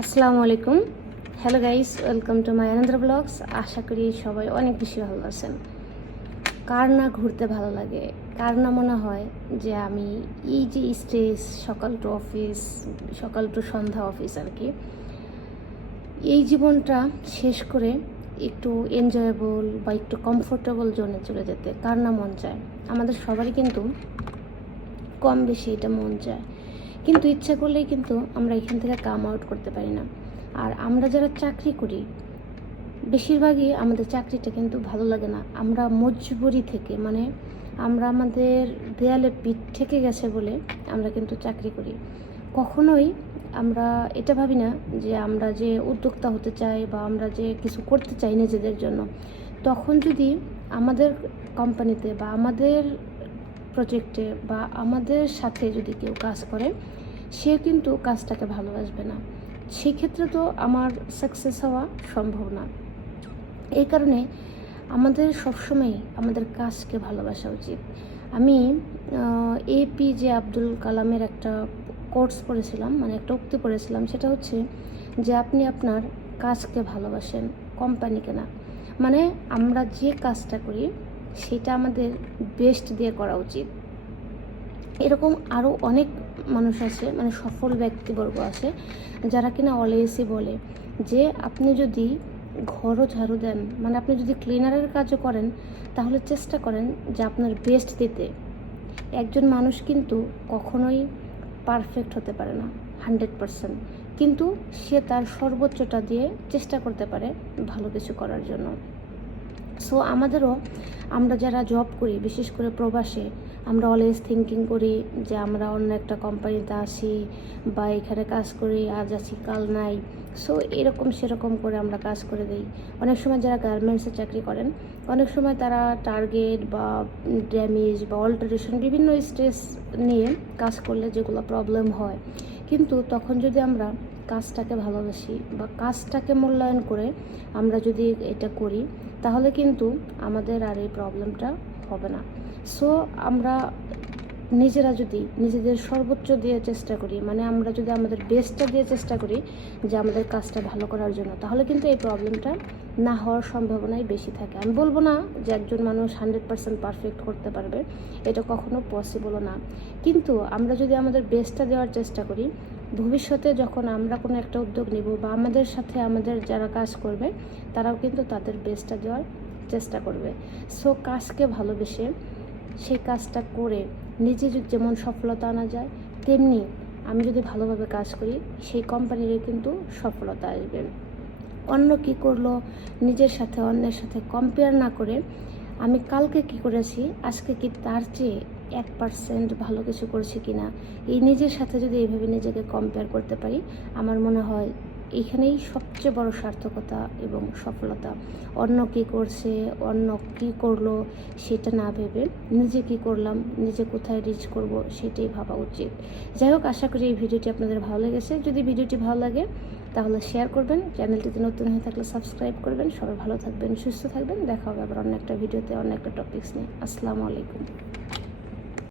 আসসালামু আলাইকুম। Hello guys welcome to my Ananda blogs আশা করি সবাই অনেক বেশি ভালো আছেন। কার না ঘুরতে ভালো লাগে? কার না মনে হয় যে আমি এই যে স্ট্রেস সকাল টু অফিস সকাল টু সন্ধ্যা অফিস আর কি, এই জীবনটা শেষ করে একটু এনজয়েবল বা একটু কমফোর্টেবল জোনে চলে যেতে কার না মন চায়? আমাদের সবারই কিন্তু কম বেশি এটা মন চায়। কিন্তু ইচ্ছা করলেই কিন্তু আমরা এখান থেকে কাম আউট করতে পারি না। আর আমরা যারা চাকরি করি, বেশিরভাগই আমাদের চাকরিটা কিন্তু ভালো লাগে না। আমরা মজবুরি থেকে মানে আমরা আমাদের দেয়ালে পিঠ থেকে গেছে বলে আমরা কিন্তু চাকরি করি। কখনোই আমরা এটা ভাবি না যে আমরা যে উদ্যোক্তা হতে চাই বা আমরা যে কিছু করতে চাই নিজেদের জন্য। তখন যদি আমাদের কোম্পানিতে বা আমাদের প্রজেক্টে বা আমাদের সাথে যদি কেউ কাজ করে, সে কিন্তু কাজটাকে ভালোবাসবে না। সেক্ষেত্রে তো আমার সাকসেস হওয়া সম্ভব না। এই কারণে আমাদের সবসময় আমাদের কাজকে ভালোবাসা উচিত। আমি এপি যে আব্দুল কালামের একটা কোর্স পড়েছিলাম মানে একটা উক্তি পড়েছিলাম, সেটা হচ্ছে যে আপনি আপনার কাজকে ভালোবাসেন কোম্পানিকে না। মানে আমরা যে কাজটা করি সেটা আমাদের বেস্ট দিয়ে করা উচিত। এরকম আরও অনেক মানুষ আছে মানে সফল ব্যক্তিবর্গ আছে, যারা কিনা অলএসি বলে যে, আপনি যদি ঘরও ঝাড়ু দেন মানে আপনি যদি ক্লিনারের কাজও করেন, তাহলে চেষ্টা করেন যে আপনার বেস্ট দিতে। একজন মানুষ কিন্তু কখনোই পারফেক্ট হতে পারে না হান্ড্রেড পারসেন্ট কিন্তু সে তার সর্বোচ্চটা দিয়ে চেষ্টা করতে পারে ভালো কিছু করার জন্য। সো আমাদেরও আমরা যারা জব করি, বিশেষ করে প্রবাসে, আমরা অলওয়েজ থিঙ্কিং করি যে আমরা অন্য একটা কোম্পানিতে আসি বা এখানে কাজ করি, আজ আছি, কাল নাই। সো এরকম সেরকম করে আমরা কাজ করে দিই। অনেক সময় যারা গার্মেন্টসে চাকরি করেন, অনেক সময় তারা টার্গেট বা ড্যামেজ বা অল্টারেশন বিভিন্ন স্ট্রেস নিয়ে কাজ করলে যেগুলো প্রবলেম হয়। কিন্তু তখন যদি আমরা কাজটাকে ভালোবাসি বা কাজটাকে মূল্যায়ন করে আমরা যদি এটা করি তাহলে কিন্তু আমাদের আর এই প্রবলেমটা হবে না। সো আমরা নিজেরা যদি নিজেদের সর্বোচ্চ দিয়ে চেষ্টা করি মানে আমরা যদি আমাদের বেস্টটা দিয়ে চেষ্টা করি যে আমাদের কাজটা ভালো করার জন্য, তাহলে কিন্তু এই প্রবলেমটা না হওয়ার সম্ভাবনাই বেশি থাকে। আমি বলব না যে একজন মানুষ হান্ড্রেড পার্সেন্ট পারফেক্ট করতে পারবে, এটা কখনো পসিবলও না। কিন্তু আমরা যদি আমাদের বেস্টটা দেওয়ার চেষ্টা করি ভবিষ্যতে যখন আমরা কোনো একটা উদ্যোগ নিব বা আমাদের সাথে আমাদের যারা কাজ করবে, তারাও কিন্তু তাদের বেস্টটা দেওয়ার চেষ্টা করবে। সো কাজকে ভালোবেসে সেই কাজটা করে নিজে যেমন সফলতা আনা যায়, তেমনি আমি যদি ভালোভাবে কাজ করি, সেই কোম্পানিরও কিন্তু সফলতা আসবে। অন্য কি করল, নিজের সাথে অন্যের সাথে কম্পেয়ার না করে আমি কালকে কি করেছি, আজকে কি তার চেয়ে এক পার্সেন্ট ভালো কিছু করছি কি না এই নিজের সাথে যদি এইভাবে নিজেকে কম্পেয়ার করতে পারি, আমার মনে হয় এখানেই সবচেয়ে বড় সার্থকতা এবং সফলতা। অন্য কী করছে, অন্য কী করল, সেটা না ভেবে নিজে কী করলাম, নিজে কোথায় রিচ করব, সেটাই ভাবা উচিত। যাই হোক, আশা করি এই ভিডিওটি আপনাদের ভালো লেগেছে। যদি ভিডিওটি ভালো লাগে, তাহলে শেয়ার করবেন। চ্যানেলটিতে নতুন হয়ে থাকলে সাবস্ক্রাইব করবেন। সবাই ভালো থাকবেন, সুস্থ থাকবেন। দেখা হবে আবার অন্য একটা ভিডিওতে অন্য একটা টপিক্স নিয়ে। আসসালামু আলাইকুম।